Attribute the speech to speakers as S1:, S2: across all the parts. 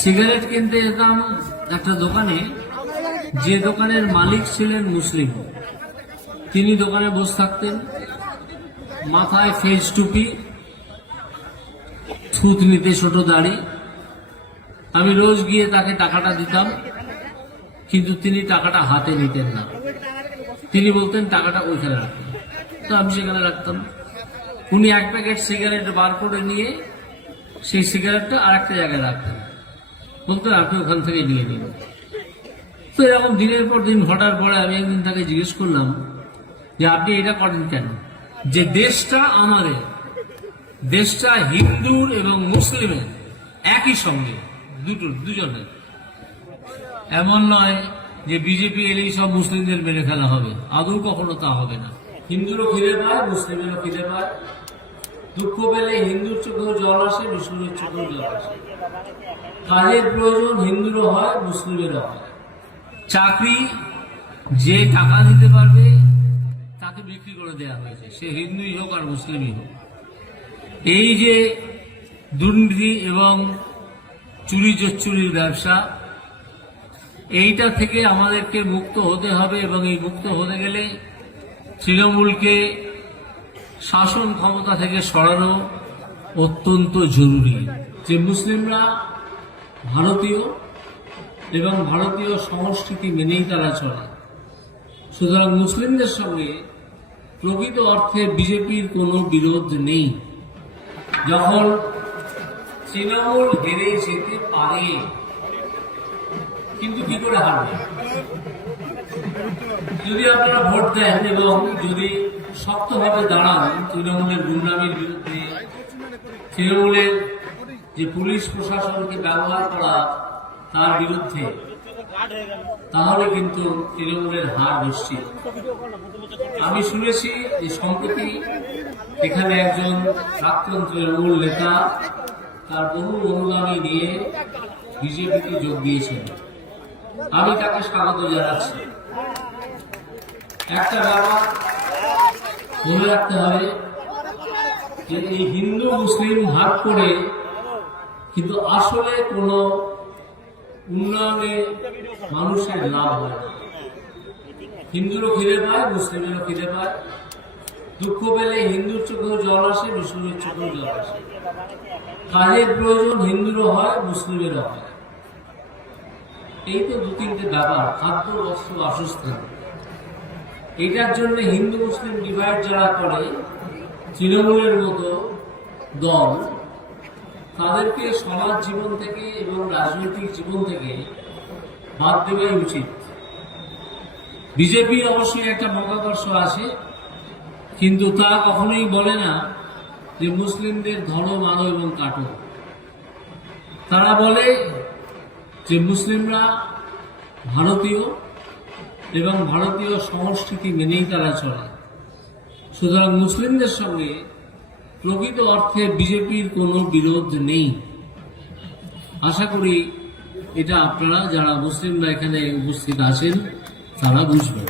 S1: Cigarette কিনতে যেতাম একটা দোকানে, যে দোকানের মালিক ছিলেন মুসলিম। তিনি দোকানে বসে থাকতেন, মাথায় ফেজ টুপি থুত নিতে ছোট দাড়ি। আমি রোজ গিয়ে তাকে টাকাটা দিতাম, কিন্তু তিনি টাকাটা হাতে নিতেন না। তিনি বলতেন, টাকাটা ওইখানে রাখতেন তো আমি সেখানে রাখতাম। উনি এক প্যাকেট সিগারেট বার করে নিয়ে সেই সিগারেটটা আর একটা জায়গায় রাখতেন। বলতেন আপনি ওখান থেকে নিয়ে নিন তো এরকম দিনের পর দিন ঘটার পরে আমি একদিন তাকে জিজ্ঞেস করলাম যে, আপনি এটা করেন কেন? যে, দেশটা আমাদের, দেশটা হিন্দুর এবং মুসলিমের একই সঙ্গে, দুটো, দুজনের। এমন নয় যে, বিজেপি এলেই সব মুসলিমদের মেরে ফেলা হবে। আদৌ কখনো তা হবে না। হিন্দুরও খিদে পায়, মুসলিমেরও খিদে পায়। দুঃখ পেলে হিন্দুর চোখেও জল আসে, মুসলিমের চোখেও জল আসে। কাজের প্রয়োজন হিন্দুরও হয়, মুসলিমেরও হয়। চাকরি যে টাকা দিতে পারবে, তাকে বিক্রি করে দেওয়া হয়েছে। সে হিন্দুই হোক আর মুসলিমই হোক। এই যে দুর্নীতি এবং চুরি চুরির ব্যবসা, এইটা থেকে আমাদেরকে মুক্ত হতে হবে এবং এই মুক্ত হতে গেলে তৃণমূলকে শাসন ক্ষমতা থেকে সরানো অত্যন্ত জরুরি যে মুসলিমরা ভারতীয় এবং ভারতীয় সংস্কৃতি মেনেই তারা চলে। সুতরাং মুসলিমদের সঙ্গে প্রকৃত অর্থে বিজেপির কোনো বিরোধ নেই। যখন তৃণমূল হেরে যেতে পারে, কিন্তু কি করে হারবে? যদি আপনারা ভোট দেন এবং যদি শক্তভাবে দাঁড়ান, তৃণমূলের গুন্ডামির বিরুদ্ধে, তৃণমূলের যে পুলিশ প্রশাসনকে ব্যবহার করা তার বিরুদ্ধে, তাহলে কিন্তু তৃণমূলের হার নিশ্চিত। আমি শুনেছি যে সম্প্রতি এখানে একজন প্রাক্তন তৃণমূল নেতা তার বহু অনুগামী নিয়ে বিজেপিতে যোগ দিয়েছেন। আমি তাকে স্বাগত জানাচ্ছি। একটা ব্যাপার মনে রাখতে হবে যে এই হিন্দু মুসলিম ভাগ করে কিন্তু আসলে কোনো উন্নয়নে মানুষের লাভ হয় না। হিন্দুরও খিদে পায়, মুসলিমেরও খিদে পায়। দুঃখ পেলে হিন্দুর চোখেও জল আসে, মুসলিমের চোখেও জল আসে। কাজের প্রয়োজন হিন্দুরও হয়, মুসলিমেরও হয়। এই তো দু তিনটে ব্যাপার, খাদ্য, বস্ত্র, বাসস্থান। এটার জন্য হিন্দু মুসলিম ডিভাইড যারা করে, তৃণমূলের মতো দল, তাদেরকে সমাজ জীবন থেকে এবং রাজনৈতিক জীবন থেকে বাদ দেওয়াই উচিত। বিজেপি অবশ্যই একটা মতাদর্শ আছে, কিন্তু তা কখনোই বলে না যে মুসলিমদের ধরো মারো এবং কাটো তারা বলে যে মুসলিমরা ভারতীয় এবং ভারতীয় সংস্কৃতি মেনেই তারা চলে। সুতরাং মুসলিমদের সঙ্গে প্রকৃত অর্থে বিজেপির কোনো বিরোধ নেই। আশা করি এটা আপনারা যারা মুসলিমরা এখানে উপস্থিত আছেন, তারা বুঝবেন।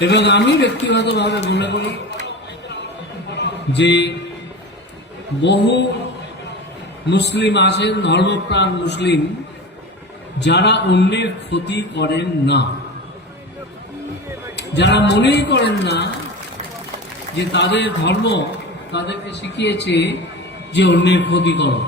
S1: এবং আমি ব্যক্তিগতভাবে মনে করি যে বহু মুসলিম আছেন, ধর্মপ্রাণ মুসলিম, যারা অন্যের ক্ষতি করেন না। যারা মনেই করেন না যে তাদের ধর্ম তাদেরকে শিখিয়েছে যে অন্যের ক্ষতি করো।